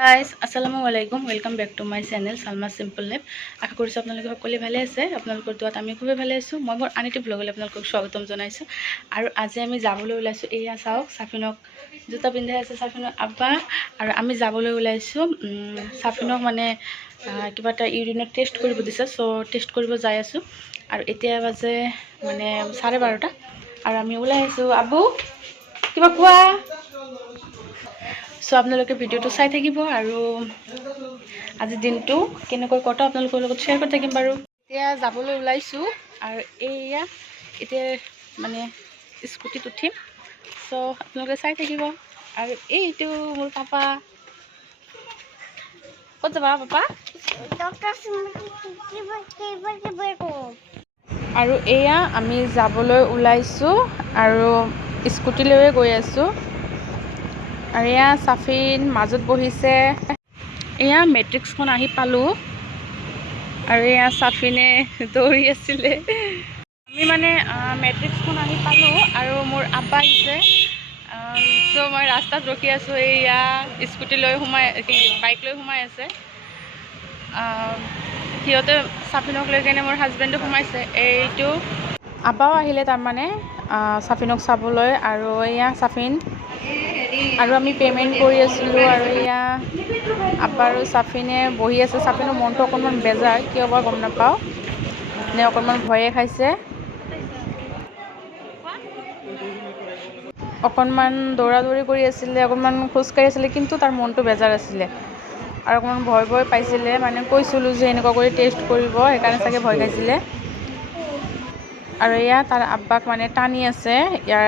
Guys আসসালামু আলাইকুম welcome back to my channel Salma simple life. আশা কৰিছোঁ আপোনালোকে সকলোৱে ভালে আছে। আপোনালোকৰ দোৱাত আমি খুবেই ভালে আছোঁ। মই মোৰ আন এটি ব্লগলৈ আপোনালোকক স্বাগতম জনাইছোঁ। আৰু আজি আমি যাবলৈ ওলাইছোঁ। এয়া চাওক, সাফিনক জোতা পিন্ধাই আছে সাফিনৰ আব্বা। আৰু আমি যাবলৈ ওলাইছোঁ। সাফিনক মানে কিবা এটা ইউৰিনৰ টেষ্ট কৰিব দিছে, চ' টেষ্ট কৰিব যাই আছোঁ। আৰু এতিয়া বাজে মানে 12:30 আৰু আমি ওলাই আছোঁ। আব্বু কিবা কোৱা। চ' আপোনালোকে ভিডিঅ'টো চাই থাকিব আৰু আজি দিনটো কেনেকৈ কটাও আপোনালোকৰ লগত শ্বেয়াৰ কৰি থাকিম বাৰু। এতিয়া যাবলৈ ওলাইছোঁ আৰু এয়া এতিয়া মানে স্কুটিত উঠিম। চ' আপোনালোকে চাই থাকিব। আৰু এইটো মোৰ পাপা। ক'ত যাবা পাপা? আৰু এয়া আমি যাবলৈ ওলাইছোঁ আৰু স্কুটি লৈয়ে গৈ আছোঁ। আৰু এয়া সাফিন মাজত বহিছে। এয়া মেট্ৰিক্সখন আহি পালোঁ আৰু এয়া সাফিনে দৌৰি আছিলে। আমি মানে মেট্ৰিক্সখন আহি পালোঁ আৰু মোৰ আব্বা আহিছে। চ' মই ৰাস্তাত ৰখি আছোঁ। এয়া স্কুটি লৈ বাইক লৈ সোমাই আছে। সিহঁতে সাফিনক লৈ কেনে মোৰ হাজবেণ্ডো সোমাইছে। এইটো আব্বাও আহিলে তাৰমানে সাফিনক চাবলৈ। আৰু এয়া সাফিন আৰু আমি পে'মেণ্ট কৰি আছিলোঁ। আৰু এয়া আব্বা আৰু সাফিনে বহি আছে। সাফিনৰ মনটো অকণমান বেজাৰ, কিয় বা গম নাপাওঁ, নে অকণমান ভয়ে খাইছে। অকণমান দৌৰা দৌৰি কৰি আছিলে, অকণমান খোজকাঢ়ি আছিলে, কিন্তু তাৰ মনটো বেজাৰ আছিলে আৰু অকণমান ভয় পাইছিলে। মানে কৈছিলোঁ যে এনেকুৱা কৰি টেষ্ট কৰিব, সেইকাৰণে চাগে ভয় খাইছিলে। আৰু এয়া তাৰ আব্বাক মানে টানি আছে, ইয়াৰ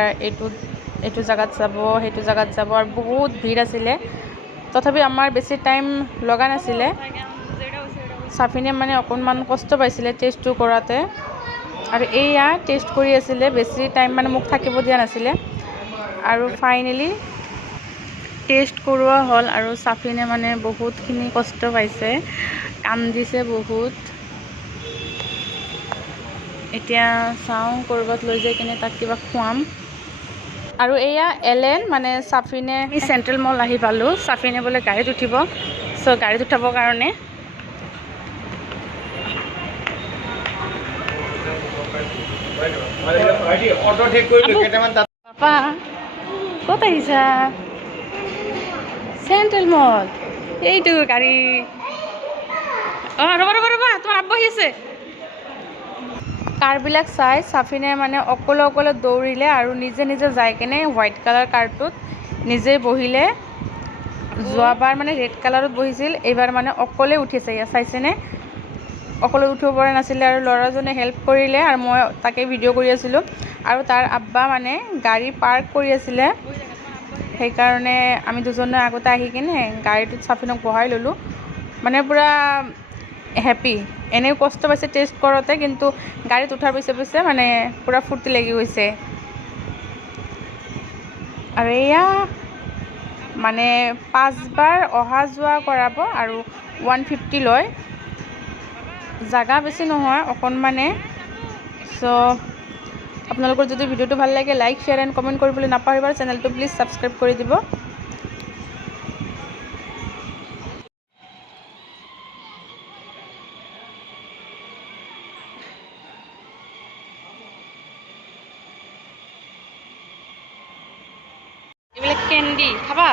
এইটো জেগাত যাব, সেইটো জেগাত যাব। আৰু বহুত ভিৰ আছিলে, তথাপি আমাৰ বেছি টাইম লগা নাছিলে। সাফিনে মানে অকণমান কষ্ট পাইছিলে টেষ্টটো কৰাতে। আৰু এয়া টেষ্ট কৰি আছিলে, বেছি টাইম মানে মোক থাকিব দিয়া নাছিলে। আৰু ফাইনেলি টেষ্ট কৰোৱা হ'ল। আৰু সাফিনে মানে বহুতখিনি কষ্ট পাইছে, কান্দিছে বহুত। এতিয়া চাওঁ ক'ৰবাত লৈ যাই কিনে তাক কিবা খুৱাম। আৰু এয়া এলেন মানে সাফিনে চেণ্ট্ৰেল মল আহি পালোঁ। সাফিনে বোলে গাড়ীত উঠিব, চ' গাড়ীত উঠাবৰ কাৰণে পাপা ক'ত আহিছা? চেণ্ট্ৰেল মল, এইটো গাড়ী। ৰ'বা তোমাৰ আব্বা আহি আছে। কাৰবিলাক চাই সাফিনে মানে অকলে দৌৰিলে আৰু নিজে যাই কেনে হোৱাইট কালাৰ কাৰটোত নিজেই বহিলে। যোৱাবাৰ মানে ৰেড কালাৰত বহিছিল, এইবাৰ মানে অকলে উঠিছে। ইয়াত চাইছেনে, অকলে উঠিব পৰা নাছিলে আৰু ল'ৰাজনে হেল্প কৰিলে। আৰু মই তাকে ভিডিঅ' কৰি আছিলোঁ। আৰু তাৰ আব্বা মানে গাড়ী পাৰ্ক কৰি আছিলে, সেইকাৰণে আমি দুজনে আগতে আহি কিনে গাড়ীটোত সাফিনক বহাই ল'লোঁ। মানে পূৰা হেপ্পী। এনেও কষ্ট পাইছে টেষ্ট কৰোঁতে, কিন্তু গাড়ীত উঠাৰ পিছে মানে পূৰা ফূৰ্তি লাগি গৈছে। আৰু এয়া মানে 5 বাৰ অহা যোৱা কৰাব আৰু 150 লয়। জাগা বেছি নহয়, অকণমানে। চ' আপোনালোকৰ যদি ভিডিঅ'টো ভাল লাগে, লাইক, শ্বেয়াৰ এণ্ড কমেণ্ট কৰিবলৈ নাপাহৰিব। চেনেলটো প্লিজ ছাবস্ক্ৰাইব কৰি দিব। এইবিলাক কেণ্ডি খাবা?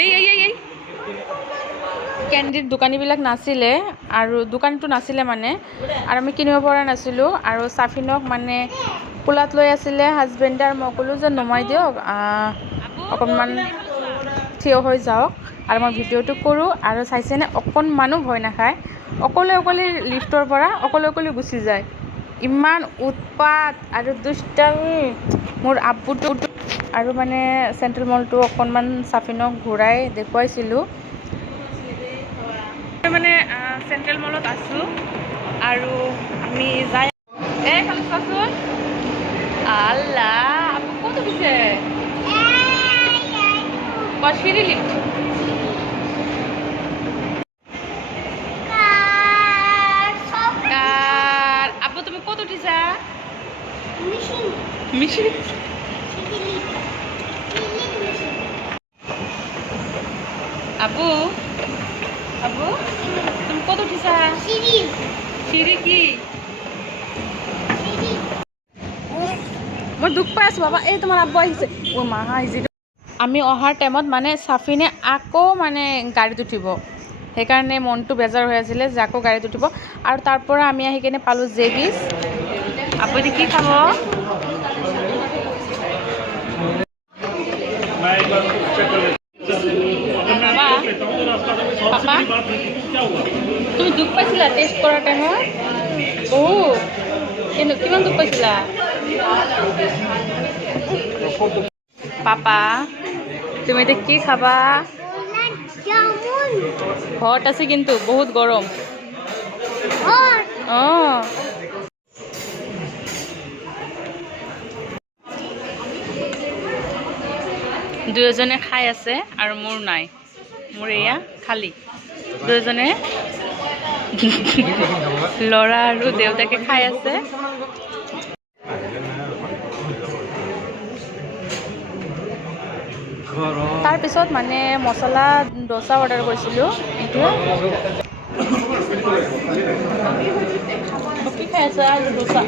এই কেণ্ডিৰ দোকানীবিলাক নাছিলে, আৰু দোকানটো নাছিলে মানে, আৰু আমি কিনিব পৰা নাছিলোঁ। আৰু সাফিনক মানে কোলাত লৈ আছিলে হাজবেণ্ডে, আৰু মই ক'লোঁ যে নমাই দিয়ক, অকণমান থিয় হৈ যাওক আৰু মই ভিডিঅ'টো কৰোঁ। আৰু চাইছেনে, অকণমানো ভয় নাখায়, অকলে লিফ্টৰ পৰা অকলে গুচি যায়। ইমান উৎপাত আৰু দুষ্টামি মোৰ আব্বুটো। আৰু মানে চেণ্ট্ৰেল মলটো অকণমান সাফিনক ঘূৰাই দেখুৱাইছিলোঁ। মানে চেণ্ট্ৰেল মলত আছোঁ আৰু আমি যাই খালি চাচোন। আল্লাহ, আব্বু ক'ত উঠিছে? লিফ্ট মিষ্টি আবু আবু তুমি কত উঠিছা চিৰি কি মই দুখ পাই আছোঁ বাবা এই তোমাৰ আব্বু আহিছে অ' মা আহিছে আমি অহাৰ টাইমত মানে চাফিনে আকৌ মানে গাড়ীত উঠিব সেইকাৰণে মনটো বেজাৰ হৈ আছিলে যে আকৌ গাড়ীত উঠিব আৰু তাৰ পৰা আমি আহি কিনে পালোঁ জেবিচ আপুনি কি খাব পাপা তুমি দুখ পাইছিলা টেষ্ট কৰাৰ টাইমত কিন্তু কিমান দুখ পাইছিলা পাপা তুমি এতিয়া কি খাবা হট আছে কিন্তু বহুত গৰম অঁ দুয়োজনে খাই আছে আৰু মোৰ নাই মোৰ এয়া খালী দুয়োজনে ল'ৰা আৰু দেউতাকে খাই আছে তাৰপিছত মানে মছলা ডোচা অৰ্ডাৰ কৰিছিলোঁ এতিয়া কি খাই আছে আৰু ডোচা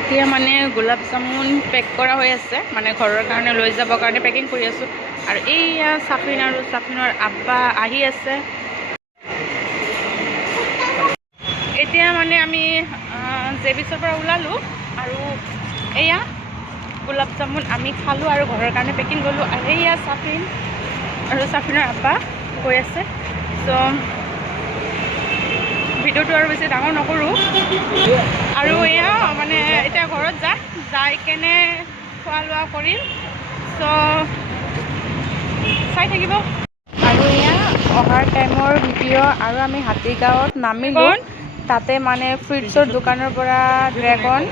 এতিয়া মানে গোলাপ জামুন পেক কৰা হৈ আছে মানে ঘৰৰ কাৰণে লৈ যাবৰ কাৰণে পেকিং কৰি আছোঁ আৰু এইয়া চাফিন আৰু চাফিনৰ আব্বা আহি আছে এতিয়া মানে আমি জেবিচৰ পৰা ওলালোঁ আৰু এয়া গোলাপ জামুন আমি খালোঁ আৰু ঘৰৰ কাৰণে পেকিং কৰিলোঁ আৰু এয়া চাফিন আৰু চাফিনৰ আব্বা গৈ আছে চ' ভিডিঅ'টো আৰু বেছি ডাঙৰ নকৰোঁ আৰু এয়া মানে এতিয়া ঘৰত যাই কেনে খোৱা লোৱা কৰিম চ' চাই থাকিব আৰু এয়া অহাৰ টাইমৰ ভিডিঅ' আৰু আমি হাতীগাঁৱত নামিলোঁ তাতে মানে ফ্ৰুইটছৰ দোকানৰ পৰা ড্ৰেগন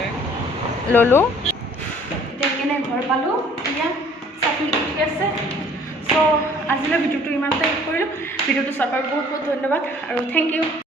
ল'লোঁ এতিয়া কেনে ঘৰ পালোঁ এয়া চাফিন উঠি আছে চ' আজিলৈ ভিডিঅ'টো ইমানতে শেষ কৰিলোঁ ভিডিঅ'টো চোৱাৰ বাবে বহুত বহুত ধন্যবাদ আৰু থেংক ইউ